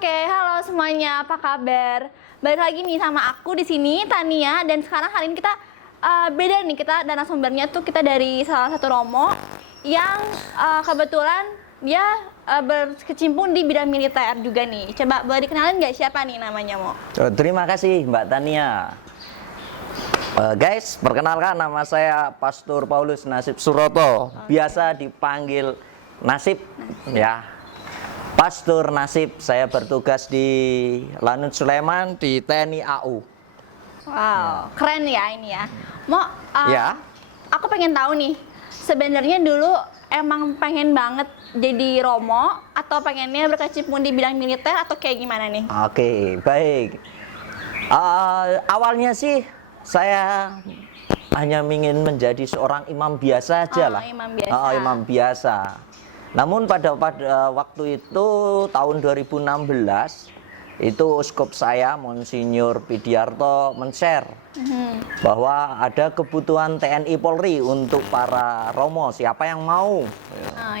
Oke, halo semuanya, apa kabar? Balik lagi nih sama aku di sini, Tania, dan sekarang hari ini kita beda nih, kita narasumbernya tuh kita dari salah satu romo yang kebetulan dia berkecimpung di bidang militer juga nih. Coba boleh dikenalin nggak siapa nih namanya, Mo? Terima kasih Mbak Tania. Guys, perkenalkan nama saya Pastor Paulus Nasib Suroto, biasa dipanggil Nasib. Ya, Pastor Nasib. Saya bertugas di Lanut Sulaiman di TNI AU. Wow, keren ya ini ya. Mo, Ya. aku pengen tahu nih, sebenarnya dulu emang pengen banget jadi romo atau pengennya berkecimpung di bidang militer atau kayak gimana nih? Oke, baik. Awalnya sih saya hanya ingin menjadi seorang imam biasa aja lah. Imam biasa. Imam biasa. Namun pada waktu itu tahun 2016 itu uskup saya Monsinyur Pidiarto men-share bahwa ada kebutuhan TNI Polri untuk para romo, siapa yang mau.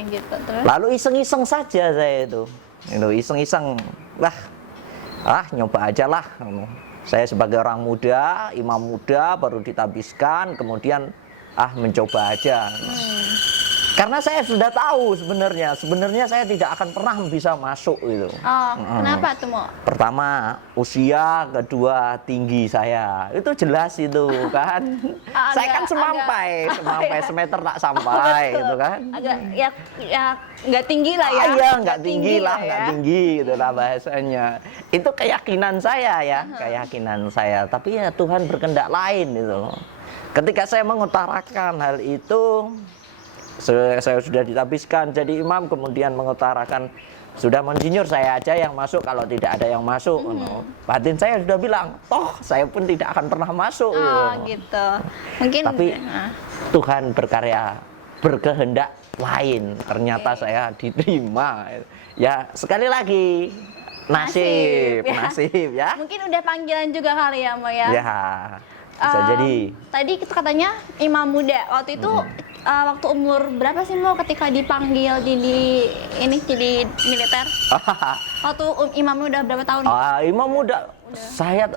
Gitu. Terus? Lalu iseng-iseng saja saya itu iseng-iseng, nyoba aja lah. Saya sebagai orang muda, imam muda baru ditabiskan, kemudian mencoba aja. Karena saya sudah tahu sebenarnya saya tidak akan pernah bisa masuk gitu. Kenapa tuh, Mo? Pertama usia, kedua tinggi saya, itu jelas itu kan. Saya kan semampai semeter tak sampai gitu kan. Agak ya nggak tinggi lah ya. Iya, nggak tinggi lah, ya. nggak tinggi gitu lah bahasanya. Itu keyakinan saya ya, keyakinan saya. Tapi ya Tuhan berkehendak lain itu. Ketika saya mengutarakan hal itu, saya sudah ditabiskan jadi imam, kemudian mengutarakan sudah Monsinyur saya aja yang masuk kalau tidak ada yang masuk. Batin saya sudah bilang, toh saya pun tidak akan pernah masuk. Gitu. Mungkin. Tapi Tuhan berkarya, berkehendak lain. Ternyata saya diterima. Ya sekali lagi nasib ya. Mungkin udah panggilan juga kali ya, Mo ya. Ya bisa jadi. Tadi katanya imam muda. Waktu itu waktu umur berapa sih, Mo, ketika dipanggil jadi militer? Waktu imamnya udah berapa tahun? Imam muda. Saya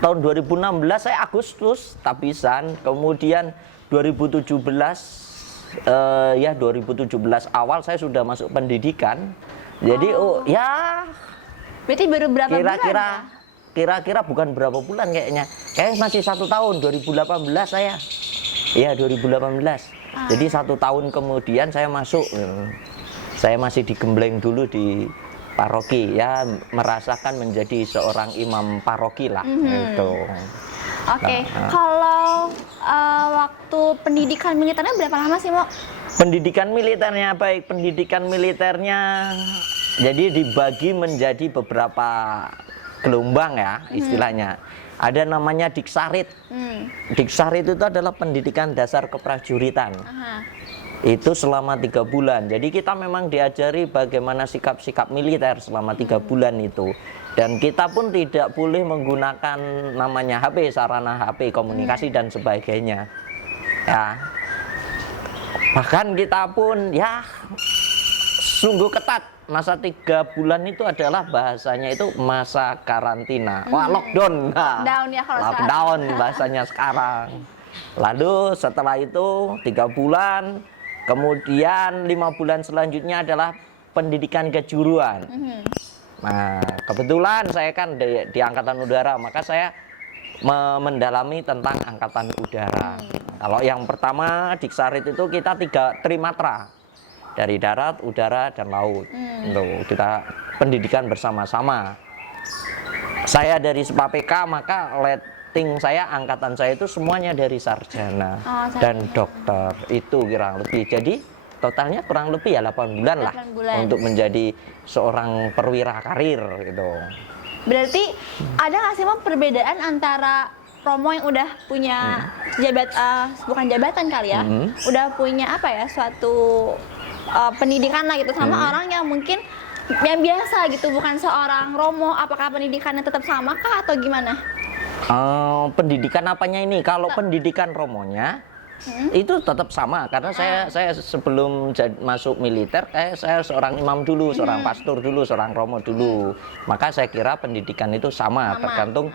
tahun 2016 saya Agustus tabisan, kemudian 2017 2017 awal saya sudah masuk pendidikan. Jadi berarti baru berapa bulan? Kira-kira bukan berapa bulan kayaknya. Masih 1 tahun, 2018 saya. Iya, 2018. Jadi 1 tahun kemudian saya masuk. Saya masih digembleng dulu di paroki, ya merasakan menjadi seorang imam paroki lah. Gitu. Oke. Kalau waktu pendidikan militernya berapa lama sih, Mo? Pendidikan militernya jadi dibagi menjadi beberapa gelombang ya istilahnya. Ada namanya Diksarit. Diksarit itu adalah pendidikan dasar keprajuritan. Itu selama 3 bulan. Jadi kita memang diajari bagaimana sikap-sikap militer selama 3 bulan itu. Dan kita pun tidak boleh menggunakan namanya HP, sarana HP, komunikasi dan sebagainya. Ya. Bahkan kita pun sungguh ketat. Masa 3 bulan itu adalah bahasanya itu masa karantina. Lockdown. Lockdown ya kalau lockdown bahasanya sekarang. Lalu setelah itu 3 bulan, kemudian 5 bulan selanjutnya adalah pendidikan kejuruan. Nah, kebetulan saya kan di Angkatan Udara, maka saya mendalami tentang Angkatan Udara. Kalau yang pertama Diksarit itu kita 3 trimatra. Dari darat, udara, dan laut. Kita pendidikan bersama-sama. Saya dari SPAPK, maka rating saya, angkatan saya itu semuanya dari sarjana dan dokter. Itu kurang lebih. Jadi totalnya kurang lebih 8 bulan lah untuk menjadi seorang perwira karir gitu. Berarti ada nggak sih, Mo, perbedaan antara romo yang udah punya bukan jabatan kali ya, udah punya suatu pendidikan lah gitu sama orang yang mungkin yang biasa gitu, bukan seorang romo, apakah pendidikannya tetap sama kah atau gimana? Pendidikan apanya ini? Kalau pendidikan romonya itu tetap sama karena saya sebelum masuk militer saya seorang imam dulu, seorang pastor dulu, seorang romo dulu. Maka saya kira pendidikan itu sama. Tergantung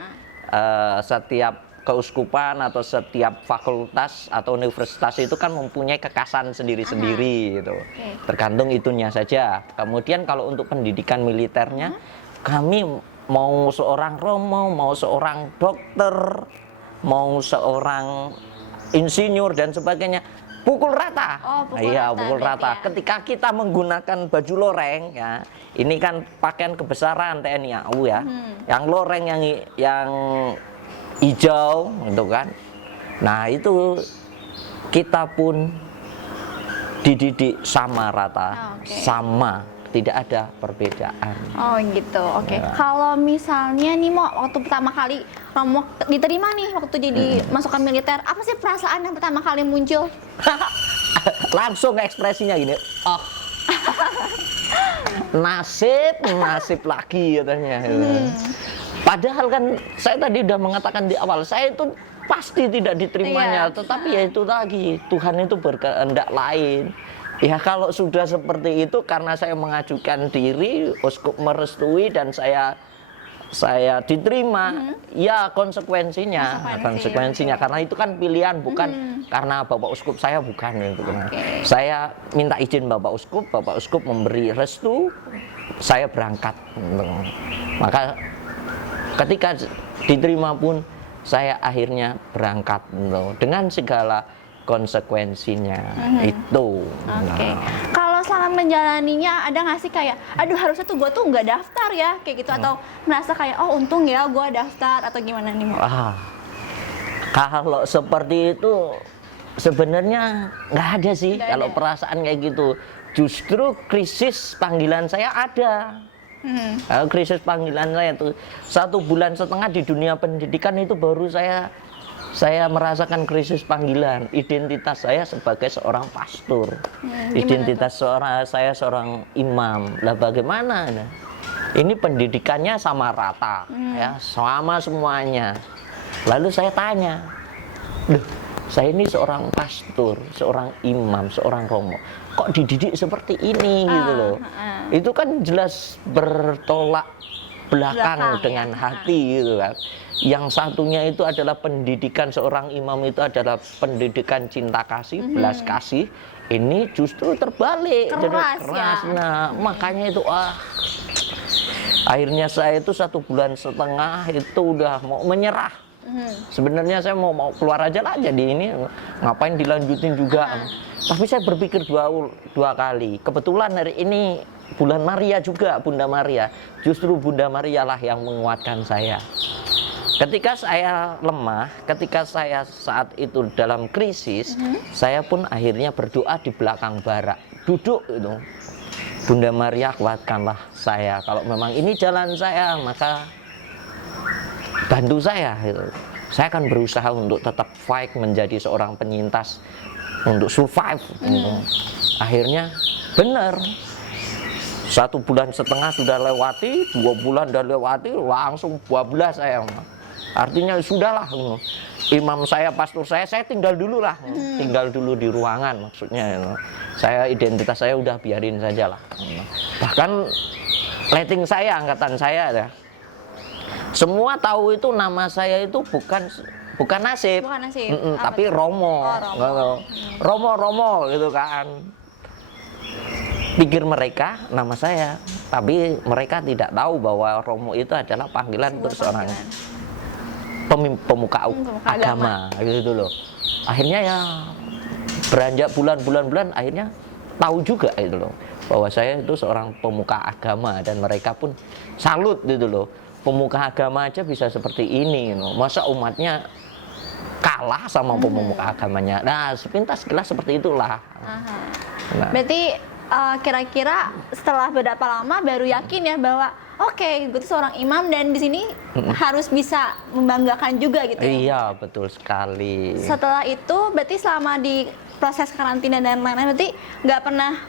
setiap keuskupan atau setiap fakultas atau universitas itu kan mempunyai kekasan sendiri-sendiri gitu. Tergantung itunya saja. Kemudian kalau untuk pendidikan militernya kami mau seorang romo, mau seorang dokter, mau seorang insinyur dan sebagainya, pukul rata. Iya, pukul rata. Ya. Ketika kita menggunakan baju loreng, ya, ini kan pakaian kebesaran TNI AU ya. Yang loreng yang hijau, gitu kan. Nah itu kita pun dididik sama rata, sama. Tidak ada perbedaan. Oh gitu, oke. Ya. Kalau misalnya nih Mo, waktu pertama kali Romo diterima nih waktu jadi masuk ke militer, apa sih perasaan yang pertama kali muncul? Langsung ekspresinya gini, oh. nasib lagi katanya. Padahal kan saya tadi udah mengatakan di awal, saya itu pasti tidak diterimanya, tetapi ya itu lagi, Tuhan itu berkehendak lain. Ya kalau sudah seperti itu karena saya mengajukan diri, uskup merestui dan saya diterima, ya konsekuensinya karena itu kan pilihan, bukan karena Bapak Uskup saya bukan gitu. Saya minta izin Bapak Uskup memberi restu, saya berangkat. Maka ketika diterima pun saya akhirnya berangkat dengan segala konsekuensinya itu. Kalau selama menjalaninya ada nggak sih kayak, aduh harusnya tuh gue tuh nggak daftar ya kayak gitu, atau merasa kayak oh untung ya gue daftar, atau gimana nih Mo? Kalau seperti itu sebenarnya nggak ada sih kalau perasaan kayak gitu. Justru krisis panggilan saya ada. Krisis panggilan saya tuh 1,5 bulan di dunia pendidikan itu baru saya merasakan krisis panggilan, identitas saya sebagai seorang pastor, identitas saya seorang imam. Lah bagaimana? Ini pendidikannya sama rata, ya, sama semuanya. Lalu saya tanya, saya ini seorang pastor, seorang imam, seorang romo, kok dididik seperti ini gitu loh? Itu kan jelas bertolak belakang dengan hati gitu kan. Yang satunya itu adalah pendidikan seorang imam itu adalah pendidikan cinta kasih, belas kasih. Ini justru terbalik, keras. Nah, makanya itu akhirnya saya itu 1,5 bulan itu udah mau menyerah. Sebenarnya saya mau keluar aja lah, jadi ini ngapain dilanjutin juga. Tapi saya berpikir dua kali. Kebetulan hari ini bulan Maria juga, Bunda Maria. Justru Bunda Maria lah yang menguatkan saya. Ketika saya lemah, ketika saya saat itu dalam krisis, saya pun akhirnya berdoa di belakang barak. Duduk itu. Bunda Maria, kuatkanlah saya. Kalau memang ini jalan saya, maka bantu saya. Gitu. Saya akan berusaha untuk tetap fight menjadi seorang penyintas, untuk survive. Gitu. Akhirnya benar. 1,5 bulan sudah lewati, 2 bulan sudah lewati, langsung bablas saya. Artinya sudahlah, imam saya, pastor saya tinggal dulu lah, tinggal dulu di ruangan maksudnya. Saya identitas saya udah biarin saja lah. Bahkan letting saya, angkatan saya ya, semua tahu itu nama saya itu bukan Nasib. Tapi Romo. Romo gitu kan. Pikir mereka nama saya, tapi mereka tidak tahu bahwa Romo itu adalah panggilan untuk seorang pemuka agama gitu loh. Akhirnya ya beranjak bulan akhirnya tahu juga itu loh bahwa saya itu seorang pemuka agama, dan mereka pun salut gitu loh. Pemuka agama aja bisa seperti ini loh. Masa umatnya kalah sama pemuka agamanya. Nah, sepintas jelas seperti itulah. Nah. Berarti kira-kira setelah berapa lama baru yakin ya bahwa oke, gue tuh seorang imam dan di sini harus bisa membanggakan juga gitu. Iya, betul sekali. Setelah itu berarti selama di proses karantina dan lain-lain berarti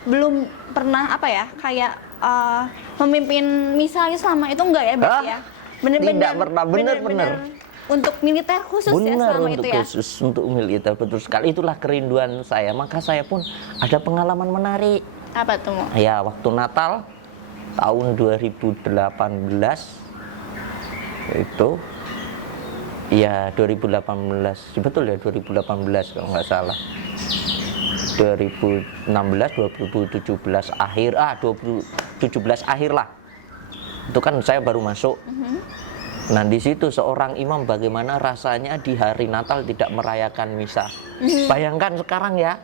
belum pernah apa ya kayak memimpin misalnya selama itu enggak ya berarti ya? Tidak pernah, bener. untuk militer khusus ya Benar, selama untuk itu ya. khusus untuk militer, betul sekali. Itulah kerinduan saya. Maka saya pun ada pengalaman menarik. Apa tuh Mo? Ya, waktu Natal tahun 2018 itu, ya 2018, betul ya 2018 kalau nggak salah. 2016, 2017 akhir, 2017 akhir lah. Itu kan saya baru masuk. Nah di situ seorang imam bagaimana rasanya di hari Natal tidak merayakan misa. Bayangkan sekarang ya,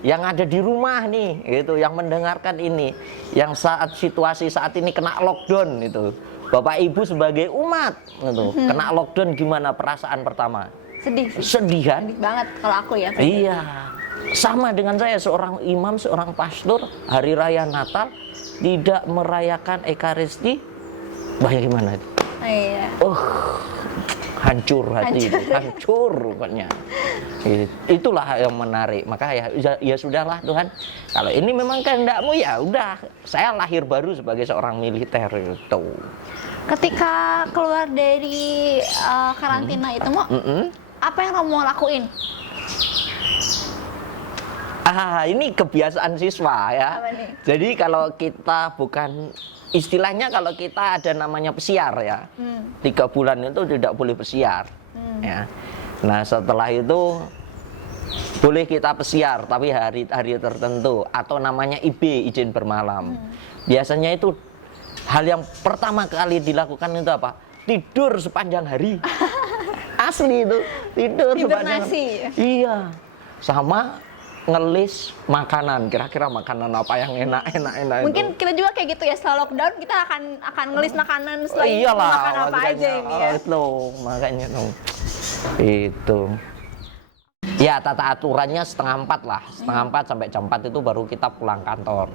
yang ada di rumah nih, gitu, yang mendengarkan ini, yang saat situasi saat ini kena lockdown itu, Bapak Ibu sebagai umat, gitu, kena lockdown gimana perasaan pertama? Sedih sih. Sedih kan? Sedih banget kalau aku ya. Iya, sama dengan saya, seorang imam, seorang pastor, hari raya Natal tidak merayakan Ekaristi, bagaimana itu? Iya. Hancur hati, hancur pokoknya. Itulah yang menarik. Maka ya sudahlah Tuhan. Kalau ini memang kehendakmu ya udah. Saya lahir baru sebagai seorang militer itu. Ketika keluar dari karantina itu Mo, apa yang Romo lakuin? Ini kebiasaan siswa ya. Apa nih? Jadi kalau kita bukan, istilahnya kalau kita ada namanya pesiar ya, 3 bulan itu tidak boleh pesiar. Ya. Nah setelah itu boleh kita pesiar, tapi hari-hari tertentu, atau namanya IB, izin bermalam. Biasanya itu hal yang pertama kali dilakukan itu apa? Tidur sepanjang hari. Asli itu, tidur sepanjang hari. Iya, sama ngelis makanan, kira-kira makanan apa yang enak Mungkin itu. kita juga kayak gitu ya, setelah lockdown kita akan ngelis makanan setelah itu Iyalah, makan apa aja ini ya. Itu makanya itu. Ya tata aturannya 3:30 lah, 3:30 sampai jam 4 itu baru kita pulang kantor.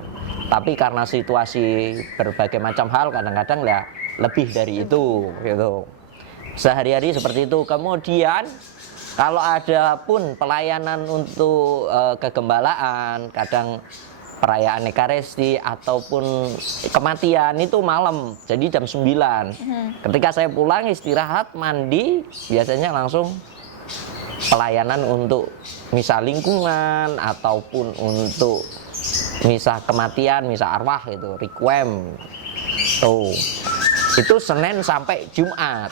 Tapi karena situasi berbagai macam hal, kadang-kadang ya lebih dari itu gitu. Sehari-hari seperti itu. Kemudian kalau ada pun pelayanan untuk kegembalaan, kadang perayaan Ekaristi ataupun kematian itu malam, jadi jam 9. Ketika saya pulang istirahat, mandi, biasanya langsung pelayanan untuk misa lingkungan ataupun untuk misa kematian, misa arwah itu, requiem. Tuh. Itu Senin sampai Jumat.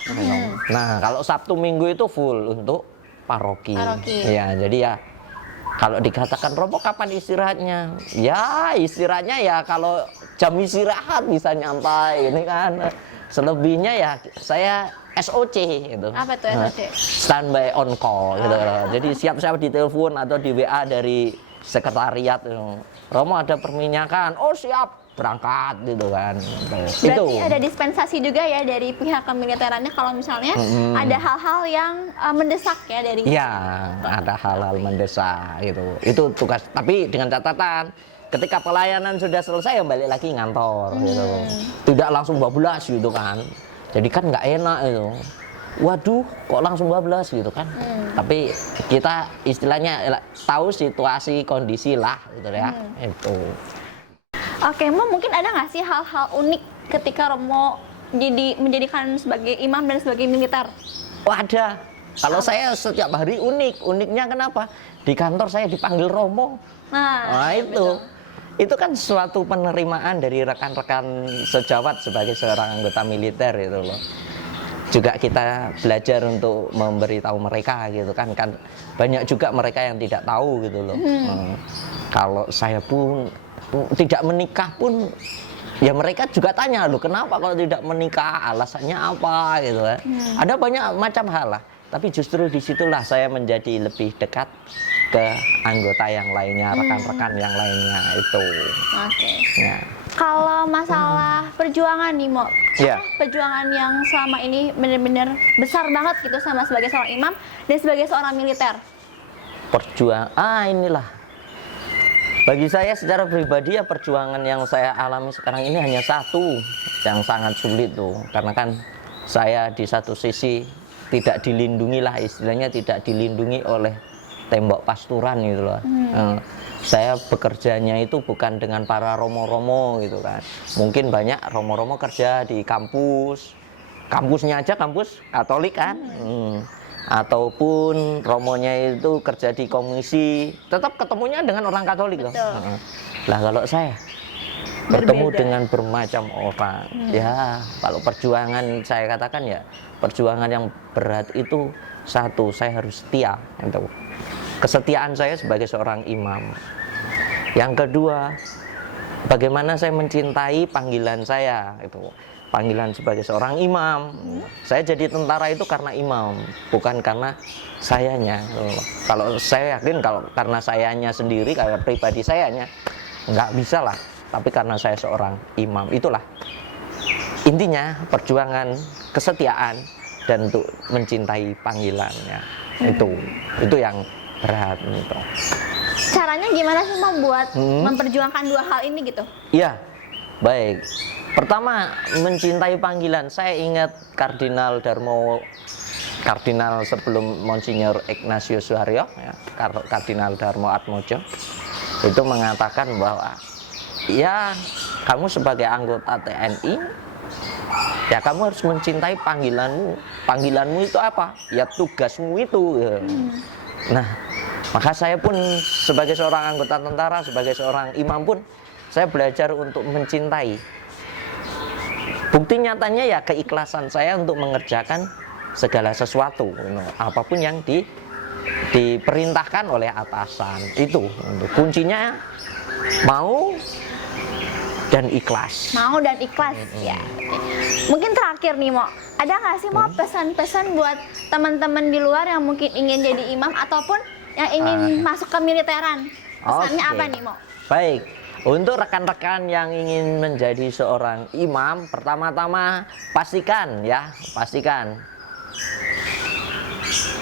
Nah, kalau Sabtu Minggu itu full untuk paroki. Ya, jadi ya kalau dikatakan Romo kapan istirahatnya? Ya, istirahatnya ya kalau jam istirahat bisa nyantai ini kan. Selebihnya ya saya SOC gitu. Apa tuh SOC? Standby on call gitu. Jadi siap-siap ditelepon atau di WA dari sekretariat. Romo ada perminyakan. Oh, siap. Berangkat gitu kan. Berarti itu ada dispensasi juga ya dari pihak kemiliterannya kalau misalnya ada hal-hal yang mendesak ya dari. ya ada hal-hal mendesak gitu. Itu tugas, tapi dengan catatan ketika pelayanan sudah selesai ya balik lagi ngantor gitu. Tidak langsung bablas gitu kan, jadi kan nggak enak itu. Waduh, kok langsung bablas gitu kan. Tapi kita istilahnya tahu situasi kondisi lah gitu ya. Itu. Oke, Mo, mungkin ada nggak sih hal-hal unik ketika Romo menjadikan sebagai imam dan sebagai militer? Oh ada. Kalau saya setiap hari unik. Uniknya kenapa? Di kantor saya dipanggil Romo. Nah itu. Betul. Itu kan suatu penerimaan dari rekan-rekan sejawat sebagai seorang anggota militer itu loh. Juga kita belajar untuk memberitahu mereka gitu kan. Kan banyak juga mereka yang tidak tahu gitu loh. Kalau saya pun tidak menikah pun ya mereka juga tanya loh, kenapa kalau tidak menikah, alasannya apa gitu kan. Ada banyak macam hal lah, tapi justru disitulah saya menjadi lebih dekat ke anggota yang lainnya, rekan-rekan yang lainnya itu. Oke. Ya. Kalau masalah perjuangan nih Mo, Ya. perjuangan yang selama ini benar-benar besar banget gitu sama sebagai seorang imam dan sebagai seorang militer. Inilah. Bagi saya secara pribadi ya perjuangan yang saya alami sekarang ini hanya satu yang sangat sulit tuh. Karena kan saya di satu sisi tidak dilindungi lah, istilahnya tidak dilindungi oleh tembok pasturan gitu loh. Saya bekerjanya itu bukan dengan para romo-romo gitu kan. Mungkin banyak romo-romo kerja di kampus, kampusnya aja kampus Katolik kan. Ataupun romonya itu kerja di komisi, tetap ketemunya dengan orang Katolik. Betul. Lah kalau saya bertemu Berbeda. dengan bermacam orang, ya kalau perjuangan saya katakan ya perjuangan yang berat itu satu, saya harus setia itu. Kesetiaan saya sebagai seorang imam. Yang kedua, bagaimana saya mencintai panggilan saya itu. Panggilan sebagai seorang imam. Saya jadi tentara itu karena imam, bukan karena sayanya. Kalau saya yakin kalau karena sayanya sendiri, kayak pribadi sayanya, nggak bisa lah. Tapi karena saya seorang imam, itulah intinya perjuangan kesetiaan dan untuk mencintai panggilannya. Itu yang berat gitu. Caranya gimana sih membuat memperjuangkan dua hal ini gitu? Iya, baik. Pertama, mencintai panggilan. Saya ingat Kardinal sebelum Monsinyur Ignatius Suharyo, ya, Kardinal Darmo Atmojo, itu mengatakan bahwa ya kamu sebagai anggota TNI, ya kamu harus mencintai panggilanmu. Panggilanmu itu apa? Ya tugasmu itu. Nah, maka saya pun sebagai seorang anggota tentara, sebagai seorang imam pun, saya belajar untuk mencintai. Bukti nyatanya ya keikhlasan saya untuk mengerjakan segala sesuatu, apapun yang diperintahkan oleh atasan. Itu kuncinya mau dan ikhlas. Mau dan ikhlas ya. Mungkin terakhir nih Mo, ada nggak sih Mo pesan-pesan buat teman-teman di luar yang mungkin ingin jadi imam ataupun yang ingin masuk ke militeran? Pesannya apa nih Mo? Baik. Untuk rekan-rekan yang ingin menjadi seorang imam, pertama-tama pastikan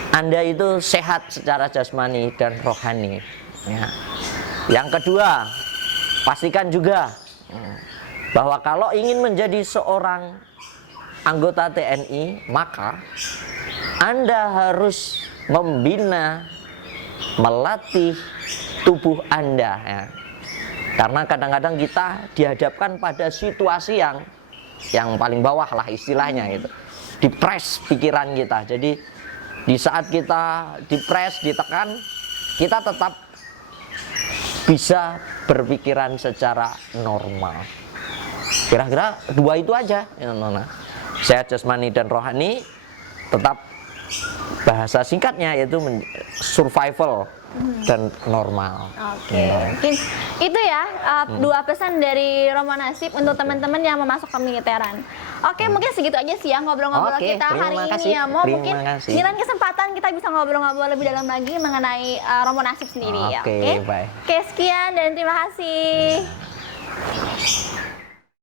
Anda itu sehat secara jasmani dan rohani. Ya. Yang kedua, pastikan juga bahwa kalau ingin menjadi seorang anggota TNI, maka Anda harus membina, melatih tubuh Anda. Ya. Karena kadang-kadang kita dihadapkan pada situasi yang paling bawah lah istilahnya itu. Dipres pikiran kita. Jadi di saat kita dipres, ditekan, kita tetap bisa berpikiran secara normal. Kira-kira dua itu aja, ya, Nona. Sehat jasmani dan rohani, tetap bahasa singkatnya yaitu survival dan normal. Oke, mungkin itu ya dua pesan dari Romo Nasib untuk teman-teman yang mau masuk ke militeran. Oke, mungkin segitu aja sih ya ngobrol-ngobrol kita hari ini ya Mo. Mungkin di lain kesempatan kita bisa ngobrol-ngobrol lebih dalam lagi mengenai Romo Nasib sendiri ya. Oke, baik. Oke, sekian dan terima kasih.